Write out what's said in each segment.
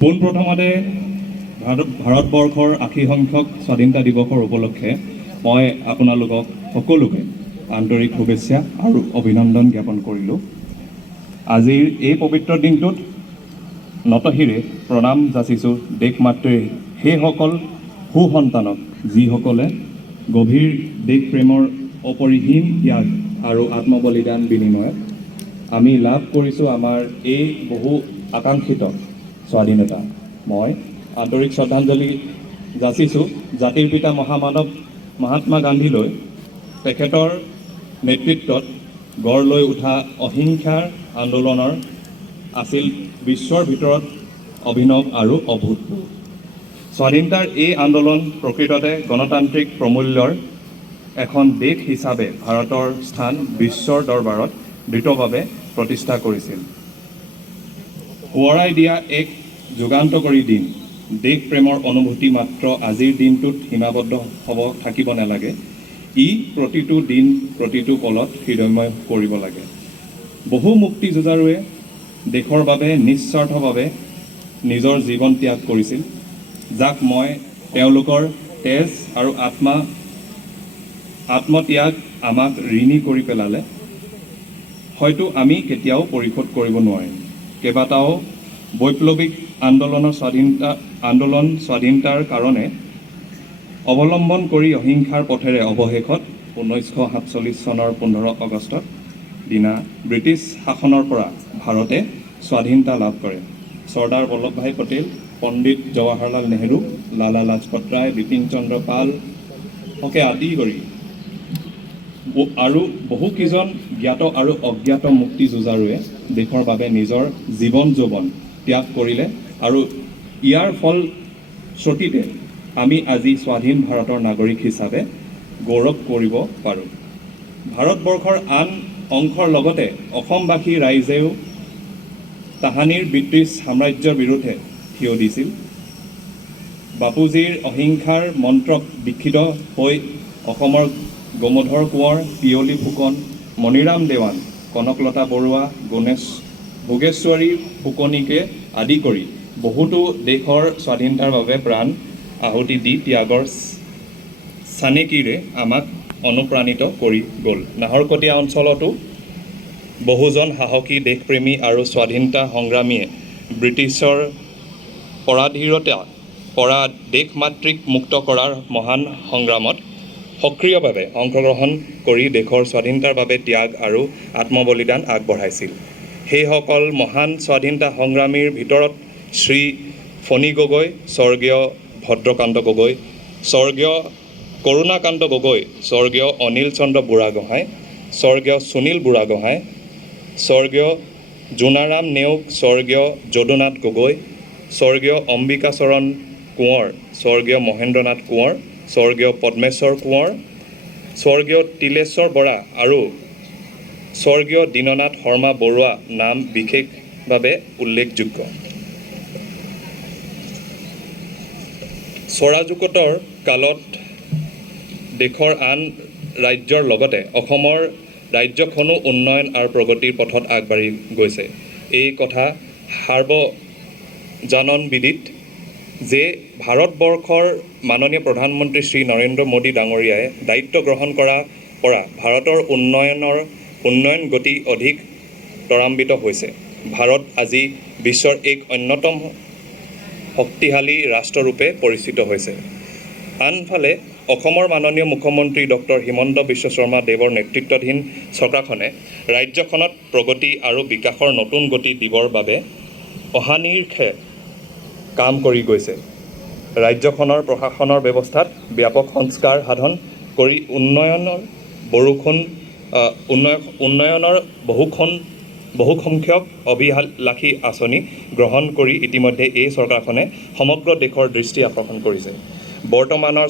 পোনপ্ৰথমতে ভাৰতবৰ্ষৰ ৮০ সংখ্যক স্বাধীনতা দিৱসৰ উপলক্ষে মই আপোনালোকক সকলোকে আন্তৰিক শুভেচ্ছা আৰু অভিনন্দন জ্ঞাপন কৰিলোঁ। আজিৰ এই পবিত্ৰ দিনটোত নতশিৰে প্ৰণাম যাচিছোঁ দেশ মাতৃৰ সেইসকল সুসন্তানক, যিসকলে গভীৰ দেশ প্ৰেমৰ অপৰিসীম ত্যাগ আৰু আত্মবলিদান বিনিময়ত আমি লাভ কৰিছোঁ আমাৰ এই বহু আকাংক্ষিত স্বাধীনতা। মই আন্তৰিক শ্ৰদ্ধাঞ্জলি যাচিছোঁ জাতিৰ পিতা মহামানৱ মহাত্মা গান্ধীলৈ। তেখেতৰ নেতৃত্বত গঢ় লৈ উঠা অহিংসাৰ আন্দোলনৰ আছিল বিশ্বৰ ভিতৰত অভিনৱ আৰু অভূতপূৰ্ব। স্বাধীনতাৰ এই আন্দোলন প্ৰকৃততে গণতান্ত্ৰিক প্ৰমূল্যৰ এখন দেশ হিচাপে ভাৰতৰ স্থান বিশ্বৰ দৰবাৰত দ্ৰুতভাৱে প্ৰতিষ্ঠা কৰিছিল। সোঁৱৰাই দিয়া এক যুগান্তকাৰী দিন। দেশ প্ৰেমৰ অনুভূতি মাত্ৰ আজিৰ দিনটোত সীমাবদ্ধ থাকিব নালাগে। ই প্ৰতিটো দিন, প্ৰতিটো পলত হৃদয়ময় কৰিব লাগে। বহু মুক্তিযুঁজাৰুৱে দেশৰ বাবে নিস্বাৰ্থভাৱে নিজৰ জীৱন ত্যাগ কৰিছিল, যাক মই তেওঁলোকৰ তেজ আৰু আত্মত্যাগ আমাক ঋণী কৰি পেলালে হয়তো আমি কেতিয়াও পৰিশোধ কৰিব নোৱাৰিম। কেইবাটাও বৈপ্লৱিক স্বাধীনতাৰ কাৰণে অৱলম্বন কৰি অহিংসাৰ পথেৰে অৱশেষত 1947 চনৰ 15 আগষ্টত দিনা ব্ৰিটিছ শাসনৰ পৰা ভাৰতে স্বাধীনতা লাভ কৰে। চৰ্দাৰ বল্লভভাই পেটেল, পণ্ডিত জৱাহৰলাল নেহৰু, লালা লাজপত ৰায়, বিপিন চন্দ্ৰ পালকে আদি কৰি আৰু বহুকেইজন জ্ঞাত আৰু অজ্ঞাত মুক্তিযুঁজাৰুৱে দেশৰ বাবে নিজৰ জীৱন যৌৱন ত্যাগ কৰিলে আৰু ইয়াৰ ফলশ্ৰুতিতে আমি আজি স্বাধীন ভাৰতৰ নাগৰিক হিচাপে গৌৰৱ কৰিব পাৰোঁ। ভাৰতবৰ্ষৰ আন অংশৰ লগতে অসমবাসী ৰাইজেও তাহানিৰ ব্ৰিটিছ সাম্ৰাজ্যৰ বিৰুদ্ধে থিয় দিছিল। বাপুজীৰ অহিংসাৰ মন্ত্ৰক দীক্ষিত হৈ অসমৰ গোমধৰ কোঁৱৰ, পিয়লি ফুকন, মণিৰাম দেৱান, কনকলতা বৰুৱা, ভোগেশ্বৰী ফুকনীকে আদি কৰি বহুতো দেশৰ স্বাধীনতাৰ বাবে প্ৰাণ আহুতি দি ত্যাগৰ চানেকিৰে আমাক অনুপ্ৰাণিত কৰি গ'ল। নাহৰকটীয়া অঞ্চলতো বহুজন সাহসী দেশপ্ৰেমী আৰু স্বাধীনতা সংগ্ৰামীয়ে ব্ৰিটিছৰ পৰাধীনতাৰ পৰা দেশ মাতৃক মুক্ত কৰাৰ মহান সংগ্ৰামত সক্ৰিয়ভাৱে অংশগ্ৰহণ কৰি দেশৰ স্বাধীনতাৰ বাবে ত্যাগ আৰু আত্মবলিদান আগবঢ়াইছিল। সেইসকল মহান স্বাধীনতা সংগ্ৰামীৰ ভিতৰত শ্ৰী ফণী গগৈ, স্বৰ্গীয় ভদ্ৰকান্ত গগৈ, স্বৰ্গীয় কৰুণাকান্ত গগৈ, স্বৰ্গীয় অনিল চন্দ্ৰ বুঢ়াগোহাঁই, স্বৰ্গীয় সুনীল বুঢ়াগোহাঁই, স্বৰ্গীয় জোনাৰাম নেওগ, স্বৰ্গীয় যদুনাথ গগৈ, স্বৰ্গীয় অম্বিকাচৰণ কোঁৱৰ, স্বৰ্গীয় মহেন্দ্ৰনাথ কোঁৱৰ, স্বৰ্গীয় পদ্মেশ্বৰ কোঁৱৰ, স্বৰ্গীয় তিলেশ্বৰ বৰা আৰু স্বৰ্গীয় দীননাথ শৰ্মা বৰুৱা নাম বিশেষভাৱে উল্লেখযোগ্য। স্বৰাজোত্তৰ কালত দেশৰ আন ৰাজ্যৰ লগতে অসমৰ ৰাজ্যখনো উন্নয়ন আৰু প্ৰগতিৰ পথত আগবাঢ়ি গৈছে। এই কথা সাৰ্বজনবিদিত যে ভাৰতবৰ্ষৰ মাননীয় প্ৰধানমন্ত্ৰী শ্ৰী নৰেন্দ্ৰ মোদী ডাঙৰীয়াই দায়িত্ব গ্ৰহণ কৰাৰ পৰা ভাৰতৰ উন্নয়ন গতি অধিক ত্বৰান্বিত হৈছে। ভাৰত আজি বিশ্বৰ এক অন্যতম শক্তিশালী ৰাষ্ট্ৰৰূপে পৰিচিত হৈছে। আনফালে অসমৰ মাননীয় মুখ্যমন্ত্ৰী ডক্টৰ হিমন্ত বিশ্ব শৰ্মা দেৱৰ নেতৃত্বাধীন চৰকাৰখনে ৰাজ্যখনত প্ৰগতি আৰু বিকাশৰ নতুন গতি দিবৰ বাবে অহৰ্নিশে কাম কৰি গৈছে। ৰাজ্যখনৰ প্ৰশাসনৰ ব্যৱস্থাত ব্যাপক সংস্কাৰ সাধন কৰি উন্নয়নৰ বহুসংখ্যক অভিলাষী আঁচনি গ্ৰহণ কৰি ইতিমধ্যে এই চৰকাৰখনে সমগ্ৰ দেশৰ দৃষ্টি আকৰ্ষণ কৰিছে। বৰ্তমানৰ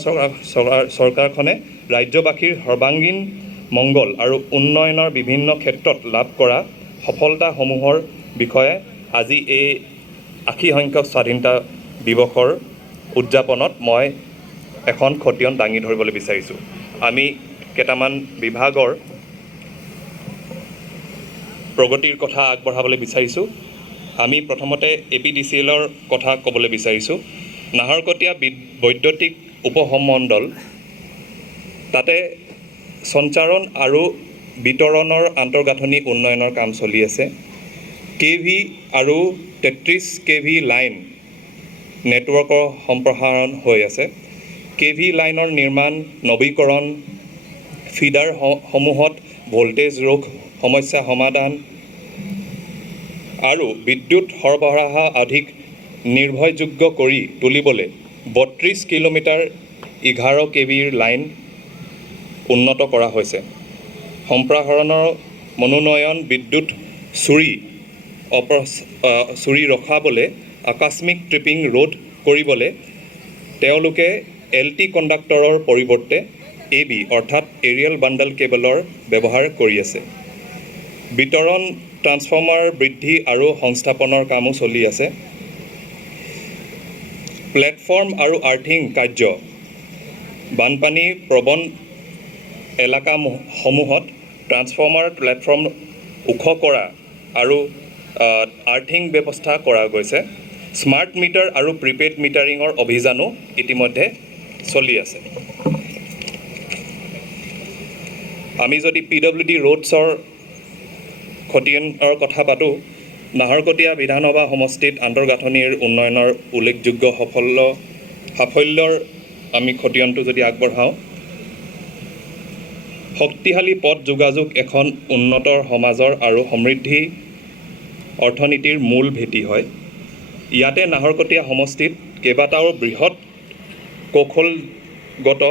চৰকাৰখনে ৰাজ্যবাসীৰ সৰ্বাংগীন মংগল আৰু উন্নয়নৰ বিভিন্ন ক্ষেত্ৰত লাভ কৰা সফলতাসমূহৰ বিষয়ে আজি এই ৮০ সংখ্যক স্বাধীনতা দিৱসৰ উদযাপনত মই এখন খতিয়ান দাঙি ধৰিবলৈ বিচাৰিছোঁ। আমি কেইটামান বিভাগৰ প্ৰগতিৰ কথা আগবঢ়াবলৈ বিচাৰিছোঁ। আমি প্ৰথমতে APDCLৰ কথা ক'বলৈ বিচাৰিছোঁ। নাহৰকটীয়া বৈদ্যুতিক উপসমণ্ডল তাতে সঞ্চাৰণ আৰু বিতৰণৰ আন্তঃগাঁথনি উন্নয়নৰ কাম চলি আছে। KV আৰু 33 KV লাইন নেটৱৰ্কৰ সম্প্ৰসাৰণ হৈ আছে। KV লাইনৰ নিৰ্মাণ, নৱীকৰণ, ফিডাৰ সমূহত ভোল্টেজ ৰোধ সমস্যা সমাধান আৰু বিদ্যুৎ সৰবৰাহ অধিক নিৰ্ভৰযোগ্য কৰি তুলিবলৈ 32 কিলোমিটাৰ 11 KVৰ লাইন উন্নত কৰা হৈছে। সম্প্ৰসাৰণৰ মনোনয়ন বিদ্যুৎ চুৰি ৰখাবলৈ আকস্মিক ট্ৰিপিং ৰোধ কৰিবলৈ তেওঁলোকে LT কণ্ডাক্টৰৰ পৰিৱৰ্তে AB অৰ্থাৎ এৰিয়েল বাণ্ডল কেবলৰ ব্যৱহাৰ কৰি আছে। বিতৰণ ট্ৰান্সফৰ্মাৰ বৃদ্ধি আৰু সংস্থাপনৰ কামো চলি আছে। প্লেটফৰ্ম আৰু আৰ্থিং কাৰ্য, বানপানী প্ৰবণ এলেকাসমূহত ট্ৰান্সফৰ্মাৰ প্লেটফৰ্ম ওখ কৰা আৰু আৰ্থিং ব্যৱস্থা কৰা গৈছে। স্মাৰ্ট মিটাৰ আৰু প্ৰিপেইড মিটাৰিঙৰ অভিযানো ইতিমধ্যে চলি আছে। আমি যদি PWD ৰোডছৰ খতিয়ানৰ কথা পাতোঁ, নাহৰকটীয়া বিধানসভা সমষ্টিত আন্তঃগাঁথনিৰ উন্নয়নৰ উল্লেখযোগ্য সাফল্যৰ আমি খতিয়ানটো যদি আগবঢ়াওঁ, শক্তিশালী পথ যোগাযোগ এখন উন্নত সমাজৰ আৰু সমৃদ্ধি অৰ্থনীতিৰ মূল ভেটি হয়। ইয়াতে নাহৰকটীয়া সমষ্টিত কেইবাটাও বৃহৎ কৌশলগত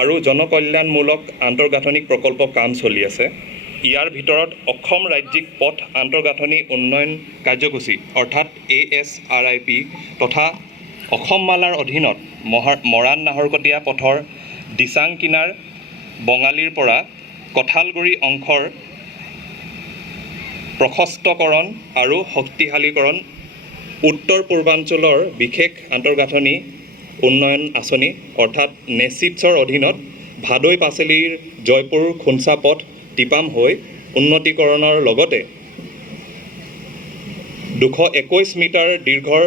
আৰু জনকল্যাণমূলক আন্তঃগাঁথনিক প্ৰকল্প কাম চলি আছে। ইয়াৰ ভিতৰত অসম ৰাজ্যিক পথ আন্তঃগাঁথনি উন্নয়ন কাৰ্যসূচী অৰ্থাৎ ASRIP তথা অসম মালাৰ অধীনত মৰাণ নাহৰকটীয়া পথৰ দিচাং কিনাৰ বঙালীৰ পৰা কঁঠালগুৰি অংশৰ প্ৰশস্তকৰণ আৰু শক্তিশালীকৰণ, উত্তৰ পূৰ্বাঞ্চলৰ বিশেষ আন্তঃগাঁথনি উন্নয়ন আঁচনি অৰ্থাৎ নেচিটছৰ অধীনত ভাদৈ পাচেলিৰ জয়পুৰ খুঞ্চা পথ টিপাম হৈ উন্নতিকৰণৰ লগতে 221 মিটাৰ দীৰ্ঘৰ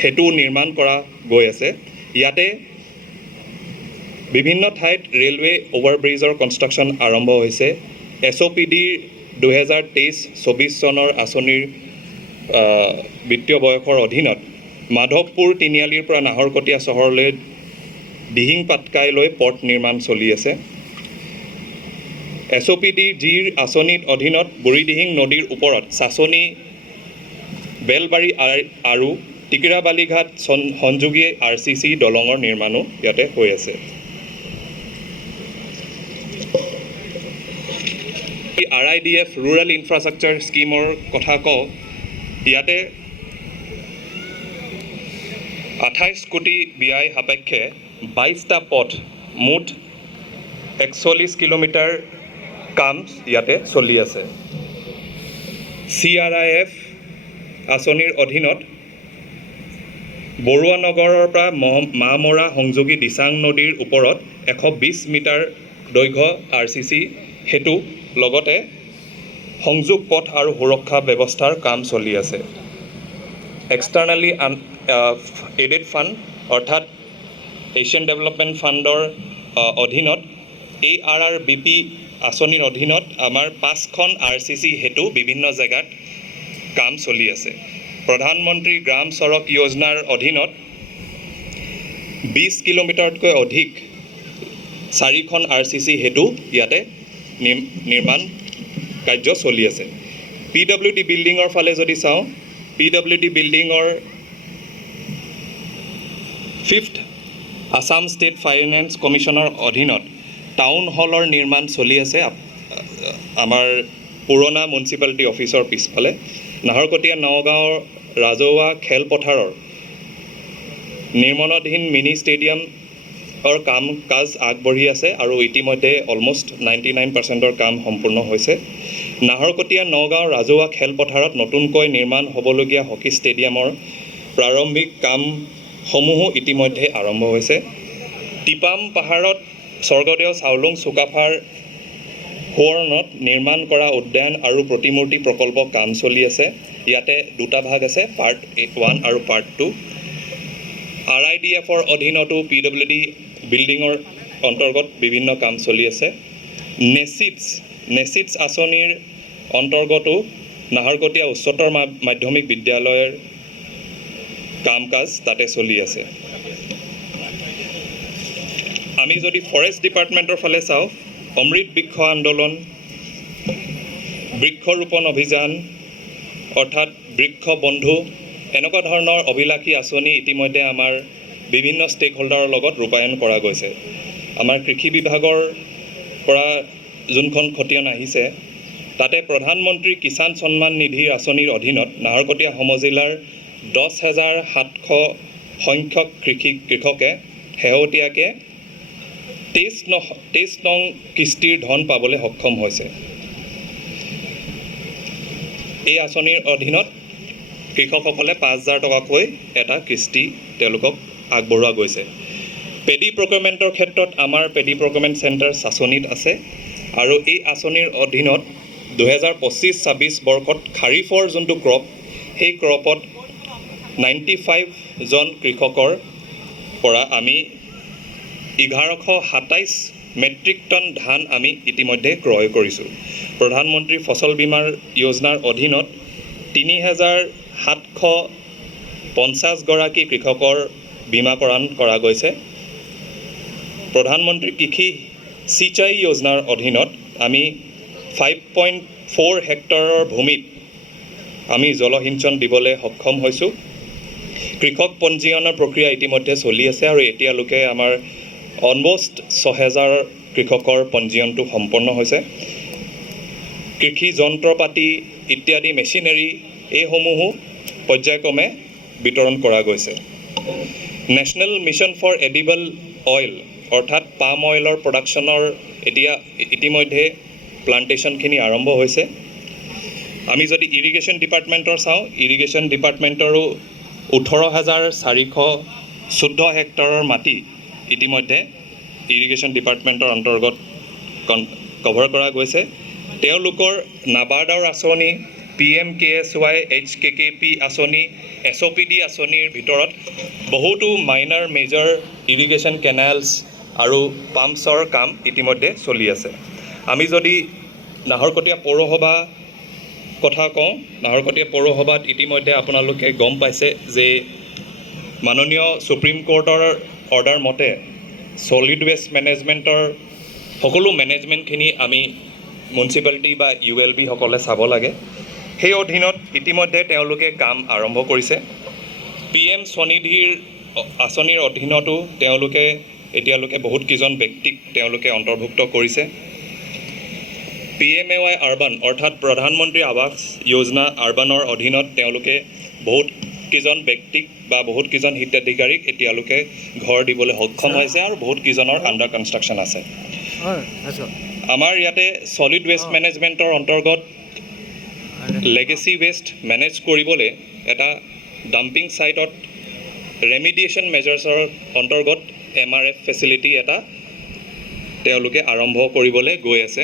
সেতু নিৰ্মাণ কৰা গৈ আছে। ইয়াতে বিভিন্ন ঠাইত ৰেলৱে অভাৰব্ৰিজৰ কনষ্ট্ৰাকশ্যন আৰম্ভ হৈছে। SOPD 2023-24 চনৰ আঁচনিৰ বিত্তীয় বয়সৰ অধীনত মাধৱপুৰ তিনিআলিৰ পৰা নাহৰকটীয়া চহৰলৈ দিহিং পাটকাইলৈ পথ নিৰ্মাণ চলি আছে। SOPD-Gৰ আঁচনিৰ অধীনত বুঢ়ীদিহিং নদীৰ ওপৰত চাচনি বেলবাৰী আৰু টিকিৰা বালিঘাট সংযোগী RCC দলঙৰ নিৰ্মাণো ইয়াতে হৈ আছে। RIDF ৰুৰেল ইনফ্ৰাষ্ট্ৰাকচাৰ স্কিমৰ কথা কওঁ, ইয়াতে 28 কোটি ব্যয় সাপেক্ষে 22টা পথ মুঠ 41 কিলোমিটাৰ কাম ইয়াতে চলি আছে। CRIF আঁচনিৰ অধীনত বৰুৱা নগৰৰ পৰা মামৰা সংযোগী দিচাং নদীৰ ওপৰত 120 মিটাৰ দৈৰ্ঘ্য RCC সেতু লগতে সংযোগ পথ আৰু সুৰক্ষা ব্যৱস্থাৰ কাম চলি আছে। এক্সটাৰ্নেলি এডেড ফাণ্ড অৰ্থাৎ এছিয়ান ডেভেলপমেণ্ট ফাণ্ডৰ অধীনত ARRBP আঁচনিৰ অধীনত আমাৰ 5খন RCC সেতু বিভিন্ন জেগাত কাম চলি আছে। প্ৰধানমন্ত্ৰী গ্ৰাম চড়ক যোজনাৰ অধীনত 20 কিলোমিটাৰতকৈ অধিক 4খন RCC সেতু ইয়াতে নিৰ্মাণ কাৰ্য চলি আছে। PWD বিল্ডিঙৰ ফালে যদি চাওঁ, PWD বিল্ডিঙৰ 5th আসাম ষ্টেট ফাইনেন্স কমিশ্যনৰ অধীনত টাউন হলৰ নিৰ্মাণ চলি আছে আমাৰ পুৰণা মিউনিচিপালিটি অফিচৰ পিছফালে। নাহৰকটীয়া নগাঁৱৰ ৰাজহুৱা খেলপথাৰৰ নিৰ্মাণাধীন মিনি ষ্টেডিয়ামৰ কাজ আগবাঢ়ি আছে আৰু ইতিমধ্যে অলমষ্ট 99%ৰ কাম সম্পূৰ্ণ হৈছে। নাহৰকটীয়া নগাঁও ৰাজহুৱা খেলপথাৰত নতুনকৈ নিৰ্মাণ হ'বলগীয়া হকী ষ্টেডিয়ামৰ প্ৰাৰম্ভিক কামসমূহো ইতিমধ্যে আৰম্ভ হৈছে। টিপাম পাহাৰত স্বৰ্গদেউ চাওলুং চুকাফাৰ সোৱৰ্ণত নিৰ্মাণ কৰা উদ্যান আৰু প্ৰতিমূৰ্তি প্ৰকল্প কাম চলি আছে। ইয়াতে দুটা ভাগ আছে, পাৰ্ট 1 আৰু পাৰ্ট 2। RIDFৰ অধীনতো PWD বিল্ডিঙৰ অন্তৰ্গত বিভিন্ন কাম চলি আছে। নেচিডছ আঁচনিৰ অন্তৰ্গতো নাহৰকটীয়া উচ্চতৰ মাধ্যমিক বিদ্যালয়ৰ কাম কাজ তাতে চলি আছে। আমি যদি ফৰেষ্ট ডিপাৰ্টমেণ্টৰ ফালে চাওঁ, অমৃত বৃক্ষ আন্দোলন, বৃক্ষৰোপণ অভিযান অৰ্থাৎ বৃক্ষ বন্ধু, এনেকুৱা ধৰণৰ অভিলাষী আঁচনি ইতিমধ্যে আমাৰ বিভিন্ন ষ্টেক হোল্ডাৰৰ লগত ৰূপায়ণ কৰা গৈছে। আমাৰ কৃষি বিভাগৰ পৰা যোনখন খতিয়ান আহিছে, তাতে প্ৰধানমন্ত্ৰী কিষাণ সন্মান নিধিৰ আঁচনিৰ অধীনত নাহৰকটীয়া সমজিলাৰ 10,700 সংখ্যক কৃষকে শেহতীয়াকৈ 23 নং কিস্তিৰ ধন পাবলৈ সক্ষম হৈছে। এই আঁচনিৰ অধীনত কৃষকসকলে 5,000 টকাকৈ এটা কিস্তি তেওঁলোকক আগবঢ়োৱা গৈছে। পেডি প্ৰকিউৰমেণ্টৰ ক্ষেত্ৰত আমাৰ পেডি প্ৰকিউৰমেণ্ট চেণ্টাৰ চাচনিত আছে আৰু এই আঁচনিৰ অধীনত 2025-26 বৰ্ষত খাৰিফৰ যোনটো ক্ৰপ, সেই ক্ৰপত 95 জন কৃষকৰ পৰা আমি 1127 মেট্ৰিক টন ধান আমি ইতিমধ্যে ক্ৰয় কৰিছোঁ। প্ৰধানমন্ত্ৰী ফচল বীমাৰ যোজনাৰ অধীনত 3,750 গৰাকী কৃষকৰ বীমাকৰণ কৰা গৈছে। প্ৰধানমন্ত্ৰী কৃষি সিঁচাই যোজনাৰ অধীনত আমি 5.4 হেক্টৰৰ ভূমিত আমি জলসিঞ্চন দিবলৈ সক্ষম হৈছোঁ। কৃষক পঞ্জীয়নৰ প্ৰক্ৰিয়া ইতিমধ্যে চলি আছে আৰু এতিয়ালৈকে আমাৰ অলমষ্ট 6,000 কৃষকৰ পঞ্জীয়নটো সম্পন্ন হৈছে। কৃষি যন্ত্ৰপাতি ইত্যাদি মেচিনাৰী এইসমূহো পৰ্যায়ক্ৰমে বিতৰণ কৰা গৈছে। National mission for edible oil অৰ্থাৎ পাম অইলৰ প্ৰডাকশ্যনৰ এতিয়া ইতিমধ্যে প্লাণ্টেশ্যনখিনি আৰম্ভ হৈছে। আমি যদি ইৰিগেশ্যন ডিপাৰ্টমেণ্টৰ চাওঁ, ইৰিগেশ্যন ডিপাৰ্টমেণ্টৰো 18,414 হেক্টৰৰ মাটি ইতিমধ্যে ইৰিগেশ্যন ডিপাৰ্টমেণ্টৰ অন্তৰ্গত কভাৰ কৰা গৈছে। তেওঁলোকৰ নাবাৰ্ডৰ আঁচনি, PMKSY, HKKP আঁচনি, SOPD আঁচনিৰ ভিতৰত বহুতো মাইনাৰ মেজৰ ইৰিগেশ্যন কেনেলছ আৰু পাম্পছৰ কাম ইতিমধ্যে চলি আছে। আমি যদি নাহৰকটীয়া পৌৰসভা কথা কওঁ, নাহৰকটীয়া পৌৰসভাত ইতিমধ্যে আপোনালোকে গম পাইছে যে মাননীয় সুপ্ৰিম কোৰ্টৰ অৰ্ডাৰ মতে ছলিড ৱেষ্ট মেনেজমেণ্টৰ সকলো মেনেজমেণ্টখিনি আমি মিউনিচিপালিটি বা ULB সকলে চাব লাগে। সেই অধীনত ইতিমধ্যে তেওঁলোকে কাম আৰম্ভ কৰিছে। PM স্বনিধিৰ আঁচনিৰ অধীনতো তেওঁলোকে এতিয়ালৈকে বহুতকেইজন ব্যক্তিক তেওঁলোকে অন্তৰ্ভুক্ত কৰিছে। PMAY আৰ্বান অৰ্থাৎ প্ৰধানমন্ত্ৰী আৱাস যোজনা আৰ্বানৰ অধীনত তেওঁলোকে বহুতকেইজন ব্যক্তিক বা বহুতকেইজন হিতাধিকাৰীক এতিয়ালৈকে ঘৰ দিবলৈ সক্ষম হৈছে আৰু বহুতকেইজনৰ আণ্ডাৰ কনষ্ট্ৰাকশ্যন আছে। আমাৰ ইয়াতে ছলিড ৱেষ্ট মেনেজমেণ্টৰ অন্তৰ্গত লেগেচি ৱেষ্ট মেনেজ কৰিবলৈ এটা ডাম্পিং ছাইটত ৰেমিডিয়েশ্যন মেজাৰ্ছৰ অন্তৰ্গত MRF ফেচিলিটি এটা তেওঁলোকে আৰম্ভ কৰিবলৈ গৈ আছে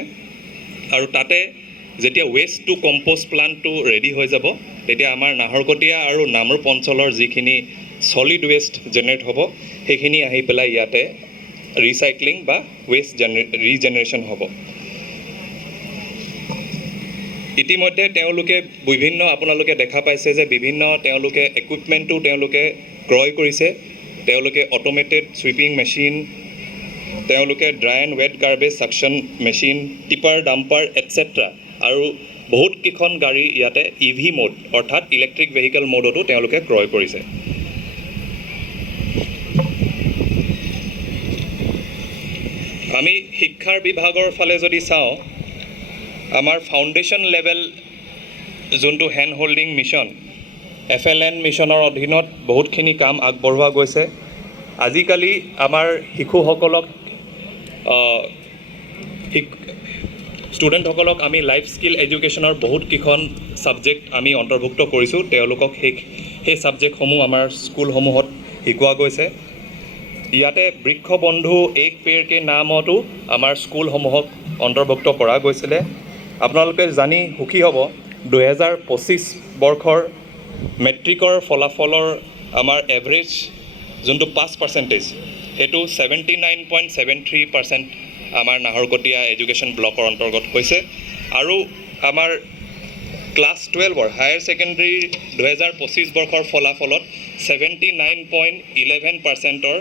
আৰু তাতে যেতিয়া ৱেষ্ট টু কম্প'ষ্ট প্লাণ্টটো ৰেডি হৈ যাব, তেতিয়া আমাৰ নাহৰকটীয়া আৰু নামৰূপ অঞ্চলৰ যিখিনি ছলিড ৱেষ্ট জেনেৰেট হ'ব, সেইখিনি আহি পেলাই ইয়াতে ৰিচাইক্লিং বা ৱেষ্ট ৰিজেনেৰেশ্যন হ'ব। ইতিমধ্যে তেওঁলোকে আপোনালোকে দেখা পাইছে যে বিভিন্ন তেওঁলোকে ইকুইপমেণ্টটো তেওঁলোকে ক্ৰয় কৰিছে। তেওঁলোকে অট'মেটেড ছুইপিং মেচিন, তেওঁলোকে dry and wet garbage suction machine, tipper dumper etcetera আৰু বহুতকেইখন গাড়ী ইয়াতে EV মোড অৰ্থাৎ ইলেক্ট্ৰিক ভেহিকেল মোডতো তেওঁলোকে ক্ৰয় কৰিছে। আমি শিক্ষাৰ বিভাগৰ ফালে যদি চাওঁ, আমাৰ ফাউণ্ডেশ্যন লেভেল যোনটো হেণ্ড হোল্ডিং মিছন, FLN মিছনৰ অধীনত বহুতখিনি কাম আগবঢ়োৱা গৈছে। আজিকালি আমাৰ শিশুসকলক ষ্টুডেণ্টসকলক আমি লাইফ স্কিল এডুকেশ্যনৰ বহুতকেইখন ছাবজেক্ট আমি অন্তৰ্ভুক্ত কৰিছোঁ। তেওঁলোকক সেই ছাবজেক্টসমূহ আমাৰ স্কুলসমূহত শিকোৱা গৈছে। ইয়াতে বৃক্ষ বন্ধু এক পেড় কে নামতো আমাৰ স্কুলসমূহক অন্তৰ্ভুক্ত কৰা গৈছিলে। আপোনালোকে জানি সুখী হ'ব 2025 বৰ্ষৰ মেট্ৰিকৰ ফলাফলৰ আমাৰ এভাৰেজ যোনটো পাছ পাৰ্চেণ্টেজ সেইটো 79.73% আমাৰ নাহৰকটীয়া এডুকেশ্যন ব্লকৰ অন্তৰ্গত হৈছে আৰু আমাৰ ক্লাছ 12ৰ হায়াৰ ছেকেণ্ডেৰী 2025 বৰ্ষৰ ফলাফলত 79.11%ৰ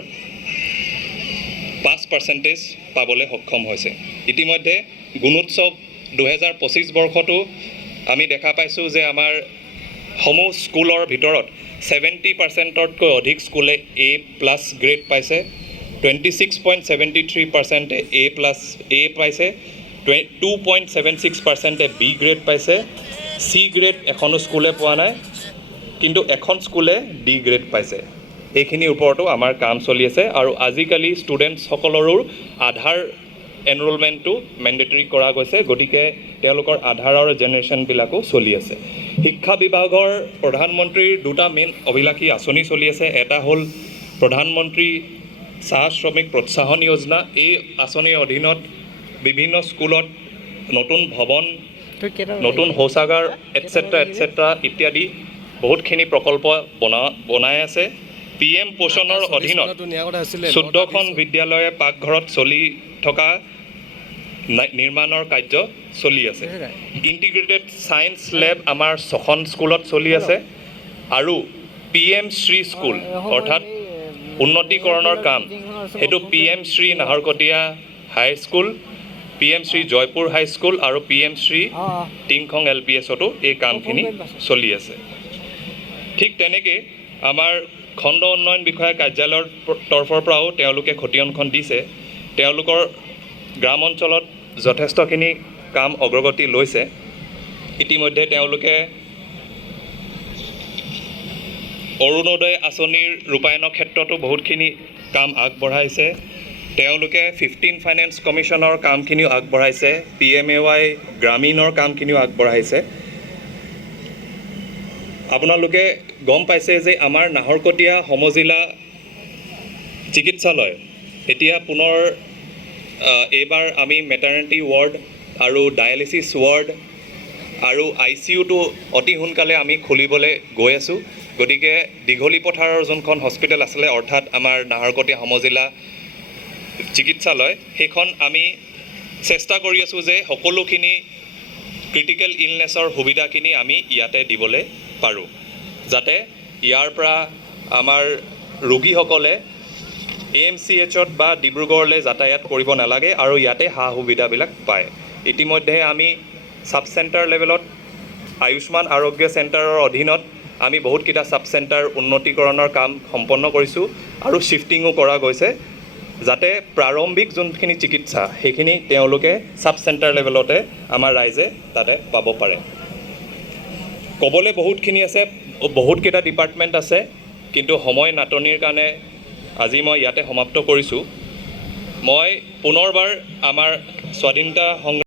পাছ পাৰ্চেণ্টেজ পাবলৈ সক্ষম হৈছে। ইতিমধ্যে গুণোৎসৱ 2025 বৰ্ষতো আমি দেখা পাইছোঁ যে আমাৰ সমূহ স্কুলৰ ভিতৰত 70%তকৈ অধিক স্কুলে A+ গ্ৰেড পাইছে, 26.73% A+ পাইছে, 2.76% B গ্ৰেড পাইছে, C গ্ৰেড এখনো স্কুলে পোৱা নাই, কিন্তু এখন স্কুলে D গ্ৰেড পাইছে। এইখিনিৰ ওপৰতো আমাৰ কাম চলি আছে আৰু আজিকালি ষ্টুডেণ্টসকলৰো আধাৰ এনৰোলমেণ্টটো মেণ্ডেটৰী কৰা গৈছে, গতিকে তেওঁলোকৰ আধাৰৰ জেনেৰেশ্যনবিলাকো চলি আছে। শিক্ষা বিভাগৰ প্ৰধানমন্ত্ৰীৰ দুটা মেইন অভিলাষী আঁচনি চলি আছে। এটা হ'ল প্ৰধানমন্ত্ৰী চাহ শ্ৰমিক প্ৰোৎসাহন যোজনা। এই আঁচনিৰ অধীনত বিভিন্ন স্কুলত নতুন ভৱন, নতুন শৌচাগাৰ এটচেট্ৰা ইত্যাদি বহুতখিনি প্ৰকল্প বনাই আছে। PM পোষণৰ অধীনত 14খন বিদ্যালয়ে পাকঘৰত চলি থকা নিৰ্মাণৰ কাৰ্য চলি আছে। ইণ্টিগ্ৰেটেড ছায়েন্স লেব আমাৰ 6খন স্কুলত চলি আছে আৰু PM শ্ৰী স্কুল অৰ্থাৎ উন্নতিকৰণৰ কাম সেইটো PM Shri Naharkatia high school, PM Shri Jaipur high school আৰু PM শ্ৰী টিংখং LPSতো এই কামখিনি চলি আছে। ঠিক তেনেকৈ আমাৰ খণ্ড উন্নয়ন বিষয়া কাৰ্যালয়ৰ তৰফৰ পৰাও তেওঁলোকে খতিয়ানখন দিছে। তেওঁলোকৰ গ্ৰাম অঞ্চলত যথেষ্টখিনি কাম অগ্ৰগতি লৈছে। ইতিমধ্যে তেওঁলোকে অৰুণোদয় আঁচনিৰ ৰূপায়ণৰ ক্ষেত্ৰতো বহুতখিনি কাম আগবঢ়াইছে। তেওঁলোকে 15 ফাইনেন্স কমিশ্যনৰ কামখিনিও আগবঢ়াইছে, PMAY গ্ৰামীণৰ কামখিনিও আগবঢ়াইছে। আপোনালোকে গম পাইছে যে আমাৰ নাহৰকটীয়া সমজিলা চিকিৎসালয় এতিয়া পুনৰ এইবাৰ আমি মেটাৰনিটি ৱাৰ্ড আৰু ডায়েলিচিছ ৱাৰ্ড আৰু ICUটো অতি সোনকালে আমি খুলিবলৈ গৈ আছোঁ। গতিকে দীঘলী পথাৰৰ যোনখন হস্পিটেল আছিলে অৰ্থাৎ আমাৰ নাহৰকটীয়া সমজিলা চিকিৎসালয়, সেইখন আমি চেষ্টা কৰি আছোঁ যে সকলোখিনি ক্ৰিটিকেল ইলনেছৰ সুবিধাখিনি আমি ইয়াতে দিবলৈ পাৰোঁ, যাতে ইয়াৰ পৰা আমাৰ ৰোগীসকলে AMCHত বা ডিব্ৰুগড়লৈ যাতায়াত কৰিব নালাগে আৰু ইয়াতে সা সুবিধাবিলাক পায়। ইতিমধ্যে আমি ছাব চেণ্টাৰ লেভেলত আয়ুষ্মান আৰোগ্য চেণ্টাৰৰ অধীনত আমি বহুতকেইটা ছাব চেণ্টাৰ উন্নতিকৰণৰ কাম সম্পন্ন কৰিছোঁ আৰু শ্বিফটিঙো কৰা গৈছে, যাতে প্ৰাৰম্ভিক যোনখিনি চিকিৎসা সেইখিনি তেওঁলোকে ছাব চেণ্টাৰ লেভেলতে আমাৰ ৰাইজে তাতে পাব পাৰে। ক'বলৈ বহুতখিনি আছে, বহুতকেইটা ডিপাৰ্টমেণ্ট আছে, কিন্তু সময় নাটনিৰ কাৰণে আজি মই ইয়াতে সমাপ্ত কৰিছোঁ। মই পুনৰবাৰ আমাৰ স্বাধীনতা সংগ্ৰাম